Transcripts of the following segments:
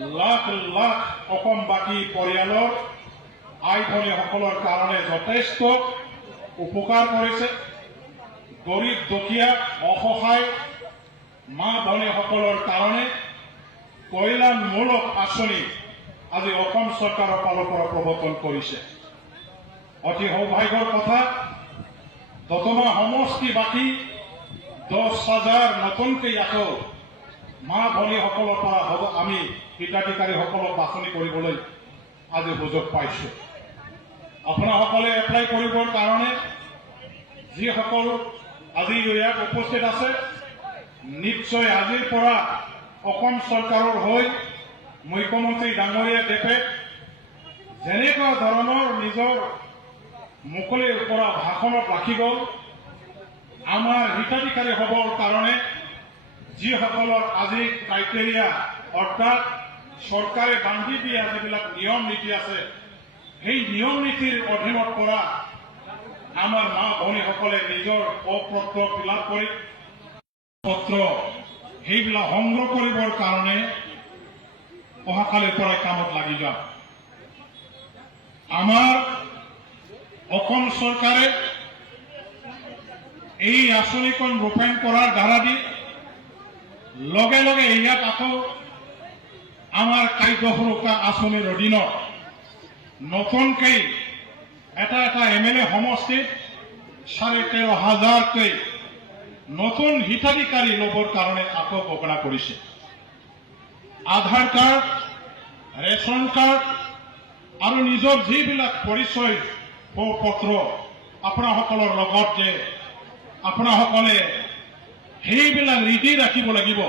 লাখ লাখ অসমবাসী পৰিয়ালৰ আই ভনীসকলৰ কাৰণে যথেষ্ট উপকাৰ কৰিছে। গৰীব দুখীয়া অসহায় মা ভনীসকলৰ কাৰণে কল্যাণমূলক আঁচনি আজি অসম চৰকাৰৰ ফালৰ পৰা প্ৰৱৰ্তন কৰিছে। অতি সৌভাগ্যৰ কথা, দতমা সমষ্টিবাসী 10,000 নতুনকৈ আকৌ মা ভনীসকলৰ পৰা আমি হিতাধিকাৰীসকলক বাছনি কৰিবলৈ আজি সুযোগ পাইছো। আপোনাসকলে এপ্লাই কৰিবৰ কাৰণে যিসকল আজি ইয়াত উপস্থিত আছে, নিশ্চয় আজিৰ পৰা অসম চৰকাৰৰ হৈ মুখ্যমন্ত্ৰী ডাঙৰীয়া দেৱে যেনেকুৱা ধৰণৰ নিজৰ মুকলিৰ পৰা ভাষণত ৰাখি গ'ল, আমাৰ হিতাধিকাৰী হ'বৰ কাৰণে যিসকলৰ আজি ক্ৰাইটেৰিয়া অৰ্থাৎ চৰকাৰে বান্ধি দিয়া যিবিলাক নিয়ম নীতি আছে, সেই নিয়ম নীতিৰ অধীনত পৰা আমাৰ মা ভনীসকলে নিজৰ পত্ৰ ফিলাপ কৰি পত্ৰ সেইবিলাক সংগ্ৰহ কৰিবৰ কাৰণে অহাকালিৰ পৰাই কামত লাগি যাম। আমাৰ অসম চৰকাৰে এই আঁচনিখন ৰূপায়ণ কৰাৰ দ্বাৰা দি লগে লগে ইয়াত আকৌ আমাৰ খাদ্য সুৰক্ষা আঁচনিৰ অধীনত নতুনকৈ এটা MLA সমষ্টিত 13,500কৈ নতুন হিতাধিকাৰী ল'বৰ কাৰণে আকৌ ঘোষণা কৰিছে। আধাৰ কাৰ্ড, ৰেচন কাৰ্ড আৰু নিজৰ যিবিলাক পৰিচয় পত্ৰ আপোনাসকলৰ লগত যে আপোনাসকলে সেইবিলাক ৰীতি ৰাখিব লাগিব।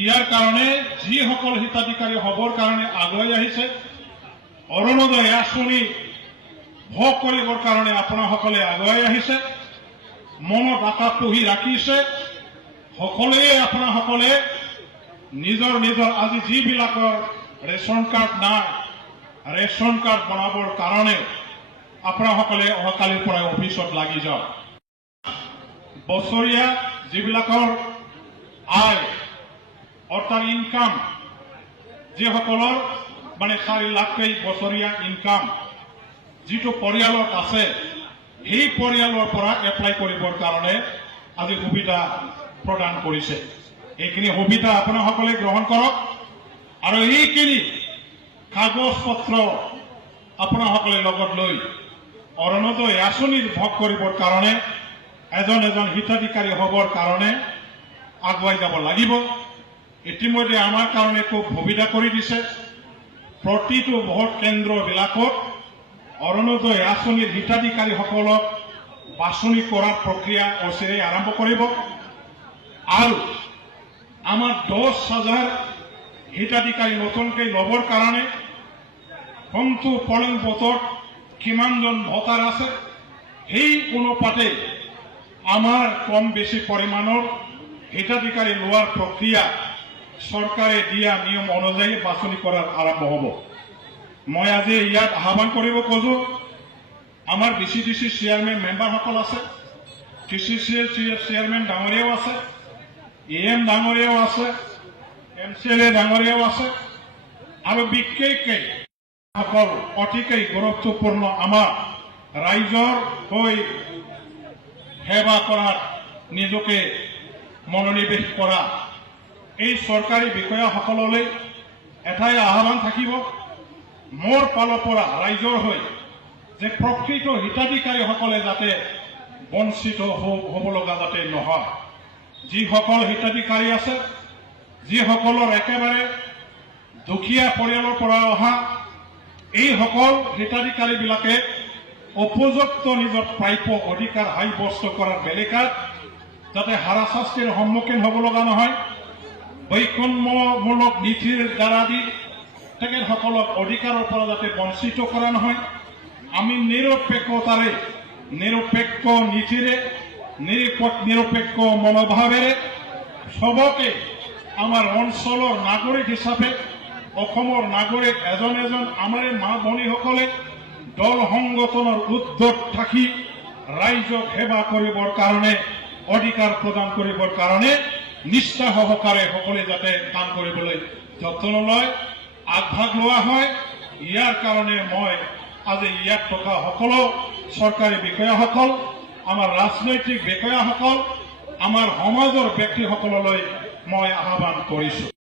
ইয়াৰ কাৰণে যিসকল হিতাধিকাৰী হ'বৰ কাৰণে আগুৱাই আহিছে, অৰুণোদয় আঁচনি ভোগ কৰিবৰ কাৰণে আপোনাসকলে আগুৱাই আহিছে, মনত আশা পুহি ৰাখিছে, সকলোৱে আপোনাসকলে নিজৰ নিজৰ আজি যিবিলাকৰ ৰেচন কাৰ্ড নাই, ৰেচন কাৰ্ড বনাবৰ কাৰণে আপোনাসকলে অহাকালিৰ পৰাই অফিচত লাগি যাওক। বছৰীয়া যিবিলাকৰ আয় অৰ্থাৎ ইনকাম, যিসকলৰ 4 লাখকৈ বছৰীয়া ইনকাম যিটো পৰিয়ালত আছে, সেই পৰিয়ালৰ পৰা এপ্লাই কৰিবৰ কাৰণে আজি সুবিধা প্ৰদান কৰিছে। এইখিনি সুবিধা আপোনাসকলে গ্ৰহণ কৰক আৰু এইখিনি কাগজ পত্ৰ আপোনাসকলে লগত লৈ অৰুণোদয় আঁচনিৰ ভোগ কৰিবৰ কাৰণে এজন হিতাধিকাৰী হ'বৰ কাৰণে আগুৱাই যাব লাগিব। ইতিমধ্যে আমাৰ কাৰণে খুব সুবিধা কৰি দিছে। প্ৰতিটো ভোট কেন্দ্ৰবিলাকত অৰুণোদয় আঁচনিৰ হিতাধিকাৰীসকলক বাছনি কৰাৰ প্ৰক্ৰিয়া অচিৰে আৰম্ভ কৰিব আৰু আমাৰ 10,000 হিতাধিকাৰী নতুনকৈ ল'বৰ কাৰণে কোনটো পলিং বুথত কিমানজন ভোটাৰ আছে, সেই অনুপাতে আমাৰ কম বেছি পৰিমাণৰ হিতাধিকাৰী লোৱাৰ প্ৰক্ৰিয়া চৰকাৰে দিয়া নিয়ম অনুযায়ী বাছনি কৰাৰ আৰম্ভ হ'ব। মই আজি ইয়াত আহ্বান কৰিব খোজো, আমাৰ BCDC চেয়াৰমেন মেম্বাৰসকল আছে, TCC চেয়াৰমেন ডাঙৰীয়াও আছে, AM ডাঙৰীয়াও আছে, MCLA ডাঙৰীয়াও আছে আৰু বিশেষকৈ সকল অতিকৈ গুৰুত্বপূৰ্ণ আমাৰ ৰাইজৰ হৈ সেৱা কৰাত নিজকে মনোনিৱেশ কৰা এই চৰকাৰী বিষয়াসকললৈ এটাই আহ্বান থাকিব, মোৰ ফালৰ পৰা ৰাইজৰ হৈ যে প্ৰকৃত হিতাধিকাৰীসকলে যাতে বঞ্চিত হ'ব লগা যাতে নহয়। যিসকল হিতাধিকাৰী আছে, যিসকলৰ একেবাৰে দুখীয়া পৰিয়ালৰ পৰা অহা এইসকল হিতাধিকাৰীবিলাকে উপযুক্ত নিজৰ প্ৰাপ্য অধিকাৰ সাব্যস্ত কৰাৰ বেলিকাত যাতে হাৰাশাস্তিৰ সন্মুখীন হ'ব লগা নহয়, বৈষম্যমূলক নীতিৰ দ্বাৰা দি তেখেতসকলক অধিকাৰৰ পৰা যাতে বঞ্চিত কৰা নহয়। আমি নিৰপেক্ষতাৰে, নিৰপেক্ষ নীতিৰে, নিৰপেক্ষ মনোভাৱেৰে সবকে আমাৰ অঞ্চলৰ নাগৰিক হিচাপে, অসমৰ নাগৰিক এজন আমাৰ মা ভনীসকলে দল সংগঠনৰ উদ্ধত থাকি ৰাইজক সেৱা কৰিবৰ কাৰণে, অধিকাৰ প্ৰদান কৰিবৰ কাৰণে নিষ্ঠা সহকাৰে সকলোৱে যাতে কাম কৰিবলৈ যত্ন লয়, আগভাগ লোৱা হয়। ইয়াৰ কাৰণে মই আজি ইয়াত থকা সকলো চৰকাৰী বিষয়াসকল, আমাৰ ৰাজনৈতিক বিষয়াসকল, আমাৰ সমাজৰ ব্যক্তিসকললৈ মই আহ্বান কৰিছোঁ।